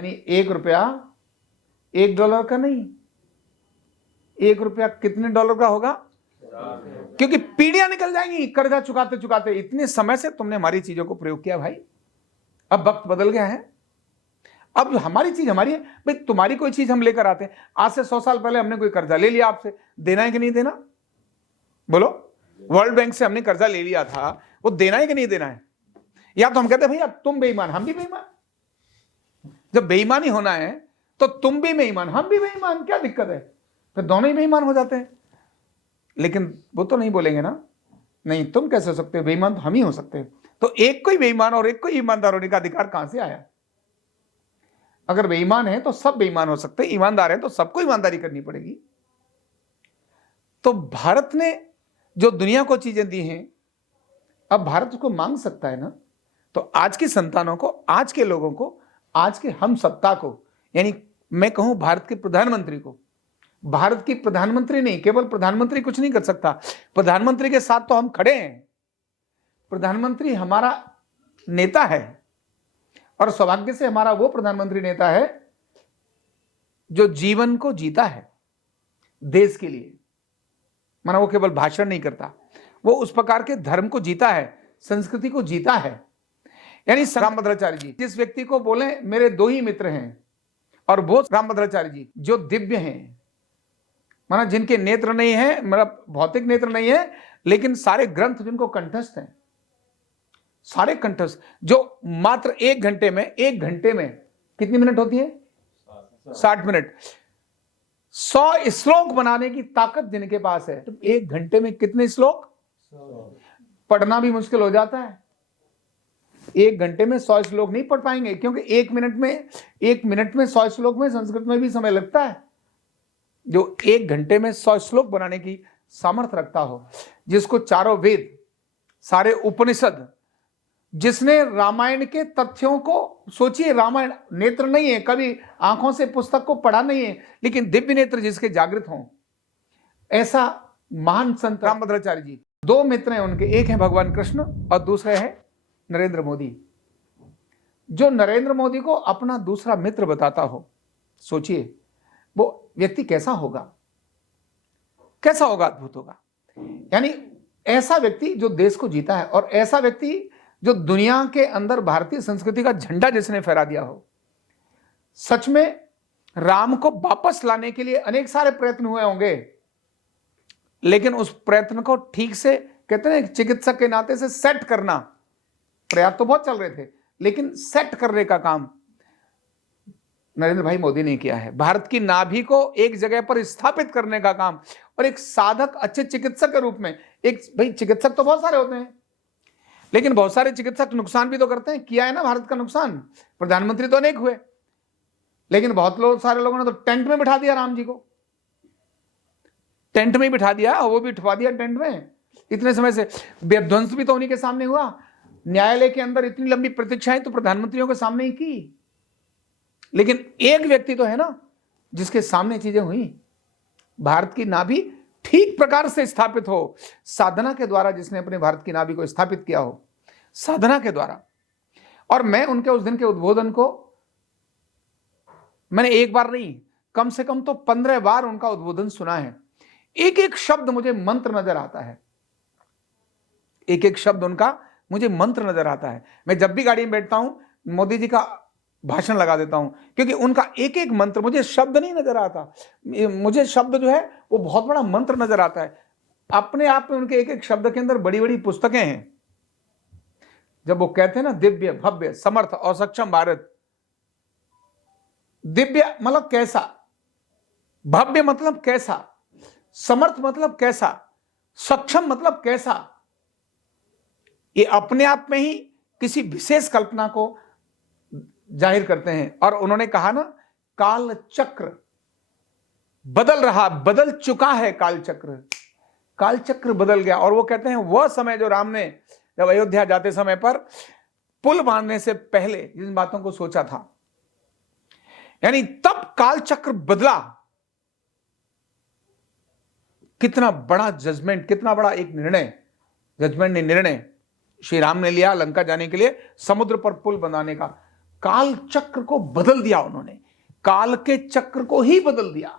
यानी 1 रुपया $1 का नहीं, 1 रुपया कितने डॉलर का होगा? क्योंकि पीढ़ियां निकल जाएंगी कर्जा चुकाते चुकाते। इतने समय से तुमने हमारी चीजों को प्रयोग किया भाई, अब वक्त बदल गया है, अब हमारी चीज हमारी है। भाई तुम्हारी कोई चीज हम लेकर आते हैं, आज से 100 साल पहले हमने कोई कर्जा ले लिया आपसे, देना है कि नहीं देना? बोलो, वर्ल्ड बैंक से हमने कर्जा ले लिया था, वो देना है कि नहीं देना है? या तो हम कहते हैं भैया तुम बेईमान हम भी बेईमान। जब बेईमानी होना है तो तुम भी बेईमान हम भी बेईमान, क्या दिक्कत है? फिर दोनों ही बेईमान हो जाते हैं। लेकिन वो तो नहीं बोलेंगे ना, नहीं तुम कैसे हो सकते हो बेईमान, तो हम ही हो सकते हैं। तो एक को ही बेईमान और एक को ही ईमानदार होने का अधिकार कहां से आया? अगर बेईमान है तो सब बेईमान हो सकते हैं, ईमानदार है तो सबको ईमानदारी करनी पड़ेगी। तो भारत ने जो दुनिया को चीजें दी हैं, अब भारत उसको मांग सकता है ना। तो आज की संतानों को, आज के लोगों को, आज के हम सत्ता को, यानी मैं कहूं भारत के प्रधानमंत्री को, भारत की प्रधानमंत्री नहीं, केवल प्रधानमंत्री कुछ नहीं कर सकता, प्रधानमंत्री के साथ तो हम खड़े हैं। प्रधानमंत्री हमारा नेता है और सौभाग्य से हमारा वो प्रधानमंत्री नेता है जो जीवन को जीता है देश के लिए। माना वो केवल भाषण नहीं करता, वो उस प्रकार के धर्म को जीता है, संस्कृति को जीता है। यानी रामभद्राचार्य जी जिस व्यक्ति को बोले मेरे 2 ही मित्र हैं, और वो रामभद्राचार्य जी जो दिव्य हैं, माना जिनके नेत्र नहीं है, मतलब भौतिक नेत्र नहीं है, लेकिन सारे ग्रंथ जिनको कंठस्थ हैं, सारे कंठस्थ, जो मात्र 1 घंटे में कितनी मिनट होती है? 60 मिनट। 100 श्लोक बनाने की ताकत जिनके पास है, तो 1 घंटे में कितने श्लोक? पढ़ना भी मुश्किल हो जाता है। 1 घंटे में 100 श्लोक नहीं पढ़ पाएंगे, क्योंकि 1 मिनट में 100 श्लोक में संस्कृत में भी समय लगता है। जो 1 घंटे में 100 श्लोक बनाने की सामर्थ्य रखता हो, जिसको चारों वेद, सारे उपनिषद, जिसने रामायण के तथ्यों को, सोचिए रामायण नेत्र नहीं है, कभी आंखों से पुस्तक को पढ़ा नहीं है, लेकिन दिव्य नेत्र जिसके जागृत हों, ऐसा महान संत रामभद्राचार्य जी। 2 मित्र हैं उनके, एक है भगवान कृष्ण और दूसरे है नरेंद्र मोदी। जो नरेंद्र मोदी को अपना दूसरा मित्र बताता हो, सोचिए वो व्यक्ति कैसा होगा, कैसा होगा? अद्भुत होगा। यानी ऐसा व्यक्ति जो देश को जीता है, और ऐसा व्यक्ति जो दुनिया के अंदर भारतीय संस्कृति का झंडा जिसने फहरा दिया हो। सच में राम को वापस लाने के लिए अनेक सारे प्रयत्न हुए होंगे, लेकिन उस प्रयत्न को ठीक से, कहते हैं चिकित्सक के नाते से सेट करना, प्रयास तो बहुत चल रहे थे, लेकिन सेट करने का काम नरेंद्र भाई मोदी ने किया है। भारत की नाभि को एक जगह पर स्थापित करने का काम, और एक साधक, अच्छे चिकित्सक के रूप में, एक भाई चिकित्सक तो बहुत सारे होते हैं, लेकिन बहुत सारे चिकित्सक नुकसान भी तो करते हैं। किया है ना भारत का नुकसान, प्रधानमंत्री तो अनेक हुए, लेकिन बहुत सारे लोगों ने तो टेंट में बिठा दिया राम जी को, टेंट में ही बिठा दिया, और वो भी ठुपा दिया टेंट में। इतने समय से विध्वंस भी तो उन्हीं के सामने हुआ। न्यायालय के अंदर इतनी लंबी प्रतीक्षाएं तो प्रधानमंत्रियों के सामने ही की, लेकिन एक व्यक्ति तो है ना जिसके सामने चीजें हुई। भारत की नाभि ठीक प्रकार से स्थापित हो, साधना के द्वारा, जिसने अपने भारत की नाभि को स्थापित किया हो, साधना के द्वारा। और मैं उनके उस दिन के उद्बोधन को, मैंने एक बार नहीं, कम से कम तो 15 बार उनका उद्बोधन सुना है। एक एक शब्द मुझे मंत्र नजर आता है, एक एक शब्द उनका मुझे मंत्र नजर आता है। मैं जब भी गाड़ी में बैठता हूं, मोदी जी का भाषण लगा देता हूं, क्योंकि उनका एक एक मंत्र, मुझे शब्द नहीं नजर आता, मुझे शब्द जो है वो बहुत बड़ा मंत्र नजर आता है। अपने आप में उनके एक एक शब्द के अंदर बड़ी बड़ी पुस्तकें हैं। जब वो कहते हैं ना, दिव्य भव्य समर्थ और सक्षम भारत। दिव्य मतलब कैसा, भव्य मतलब कैसा, समर्थ मतलब कैसा, सक्षम मतलब कैसा, ये अपने आप में ही किसी विशेष कल्पना को जाहिर करते हैं। और उन्होंने कहा ना, काल चक्र बदल रहा, बदल चुका है काल चक्र, काल चक्र बदल गया। और वो कहते हैं वह समय जो राम ने जब अयोध्या जाते समय पर पुल बांधने से पहले जिन बातों को सोचा था, यानी तब काल चक्र बदला। कितना बड़ा जजमेंट, कितना बड़ा एक निर्णय, जजमेंट ने निर्णय श्री राम ने लिया लंका जाने के लिए, समुद्र पर पुल बनाने का। काल चक्र को बदल दिया उन्होंने, काल के चक्र को ही बदल दिया।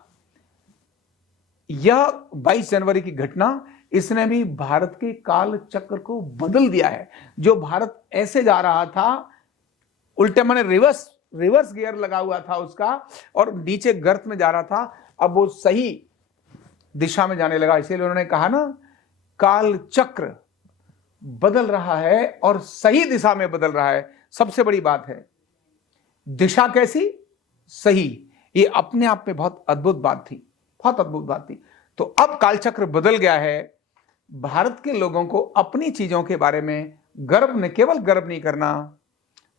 यह 22 जनवरी की घटना, इसने भी भारत के काल चक्र को बदल दिया है। जो भारत ऐसे जा रहा था, उल्टे माने रिवर्स गियर लगा हुआ था उसका और नीचे गर्त में जा रहा था, अब वो सही दिशा में जाने लगा। इसीलिए उन्होंने कहा ना, काल चक्र बदल रहा है और सही दिशा में बदल रहा है। सबसे बड़ी बात है दिशा कैसी? सही। ये अपने आप में बहुत अद्भुत बात थी, बहुत अद्भुत बात थी। तो अब कालचक्र बदल गया है। भारत के लोगों को अपनी चीजों के बारे में गर्व, केवल गर्व नहीं करना,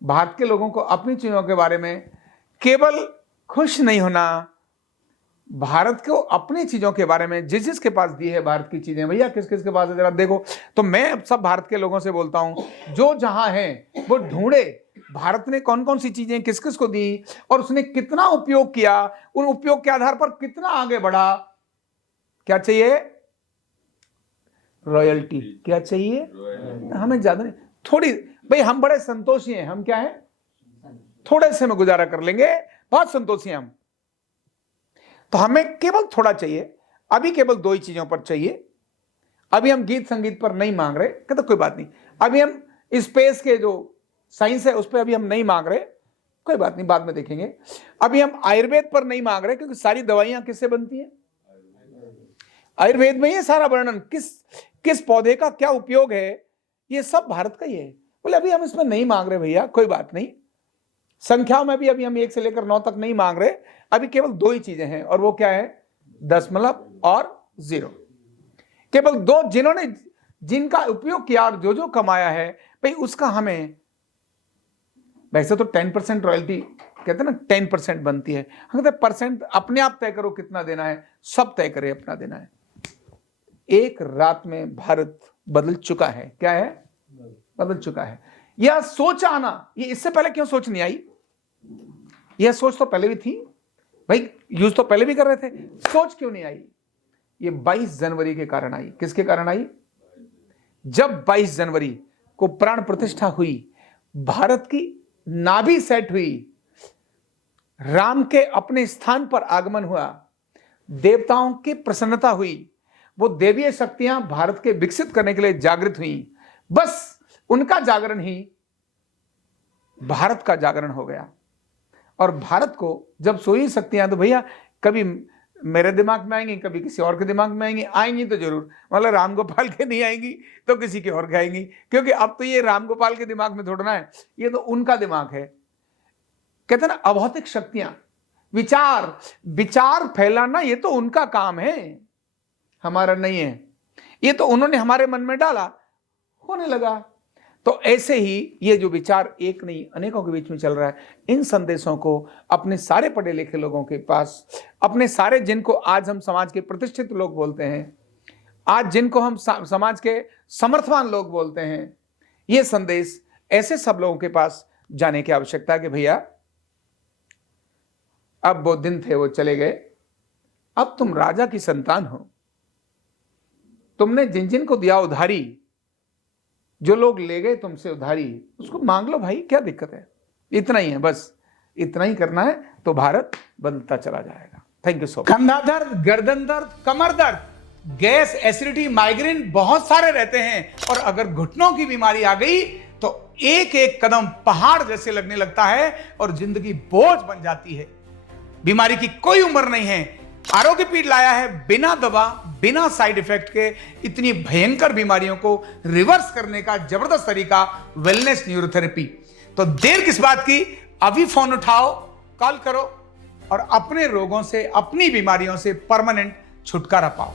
भारत के लोगों को अपनी चीजों के बारे में केवल खुश नहीं होना, भारत को अपनी चीजों के बारे में, जिस जिसके पास दी है भारत की चीजें, भैया किस किस के पास है जरा देखो। तो मैं सब भारत के लोगों से बोलता हूं, जो जहां है वो ढूंढे भारत ने कौन कौन सी चीजें किस किस को दी और उसने कितना उपयोग किया, उन उपयोग के आधार पर कितना आगे बढ़ा। क्या चाहिए? रॉयल्टी। क्या चाहिए? हमें ज्यादा नहीं, थोड़ी। भाई हम बड़े संतोषी हैं, हम क्या है, थोड़े से में गुजारा कर लेंगे, बहुत संतोषी हैं हम। तो हमें केवल थोड़ा चाहिए, अभी केवल 2 ही चीजों पर चाहिए। अभी हम गीत संगीत पर नहीं मांग रहे, कहते कोई बात नहीं। अभी हम स्पेस के जो साइंस है उस पर अभी हम नहीं मांग रहे, कोई बात नहीं, बाद में देखेंगे। अभी हम आयुर्वेद पर नहीं मांग रहे, क्योंकि सारी दवाइयां किससे बनती हैं? आयुर्वेद में ये सारा वर्णन, किस पौधे का क्या उपयोग है, ये सब भारत का ही है। बोले अभी हम इसमें नहीं मांग रहे भैया, कोई बात नहीं। संख्याओं में भी अभी हम 1 से लेकर 9 तक नहीं मांग रहे, अभी केवल 2 ही चीजें हैं, और वो क्या है? दशमलव और 0। केवल 2, जिनका उपयोग किया और जो कमाया है, भाई उसका हमें, वैसे तो 10% रॉयल्टी कहते हैं ना, 10% बनती है। हम कहते परसेंट अपने आप तय करो कितना देना है, सब तय करे अपना देना है। एक रात में भारत बदल चुका है। क्या है? बदल चुका है। यह सोच आना, ये इससे पहले क्यों सोच नहीं आई? यह सोच तो पहले भी थी भाई, यूज तो पहले भी कर रहे थे, सोच क्यों नहीं आई? ये 22 जनवरी के कारण आई। किसके कारण आई? जब 22 जनवरी को प्राण प्रतिष्ठा हुई, भारत की नाभि सेट हुई, राम के अपने स्थान पर आगमन हुआ, देवताओं की प्रसन्नता हुई, वो देवीय शक्तियां भारत के विकसित करने के लिए जागृत हुई। बस उनका जागरण ही भारत का जागरण हो गया। और भारत को जब सोई शक्तियां, तो भैया कभी मेरे दिमाग में आएंगी, कभी किसी और के दिमाग में आएंगी तो जरूर, मतलब राम गोपाल के नहीं आएंगी तो किसी के और के आएंगी, क्योंकि अब तो ये राम गोपाल के दिमाग में थोड़ा है, ये तो उनका दिमाग है। कहते ना, अभौतिक शक्तियां, विचार फैलाना, ये तो उनका काम है, हमारा नहीं है। ये तो उन्होंने हमारे मन में डाला, होने लगा। तो ऐसे ही ये जो विचार एक नहीं अनेकों के बीच में चल रहा है, इन संदेशों को अपने सारे पढ़े लिखे लोगों के पास, अपने सारे, जिनको आज हम समाज के प्रतिष्ठित लोग बोलते हैं, आज जिनको हम समाज के समर्थवान लोग बोलते हैं, ये संदेश ऐसे सब लोगों के पास जाने की आवश्यकता है कि भैया अब वो दिन थे, वो चले गए। अब तुम राजा की संतान हो, तुमने जिन जिन को दिया उधारी, जो लोग ले गए तुमसे उधारी, उसको मांग लो भाई, क्या दिक्कत है? इतना ही है, बस इतना ही करना है, तो भारत बदलता चला जाएगा। Thank you so much. कंधा दर्द, गर्दन दर्द, कमर दर्द, गैस, एसिडिटी, माइग्रेन बहुत सारे रहते हैं, और अगर घुटनों की बीमारी आ गई तो एक एक कदम पहाड़ जैसे लगने लगता है और जिंदगी बोझ बन जाती है। बीमारी की कोई उम्र नहीं है। आरोग्य पीठ लाया है बिना दवा, बिना साइड इफेक्ट के, इतनी भयंकर बीमारियों को रिवर्स करने का जबरदस्त तरीका, वेलनेस न्यूरोथेरेपी। तो देर किस बात की, अभी फोन उठाओ, कॉल करो और अपने रोगों से, अपनी बीमारियों से परमानेंट छुटकारा पाओ।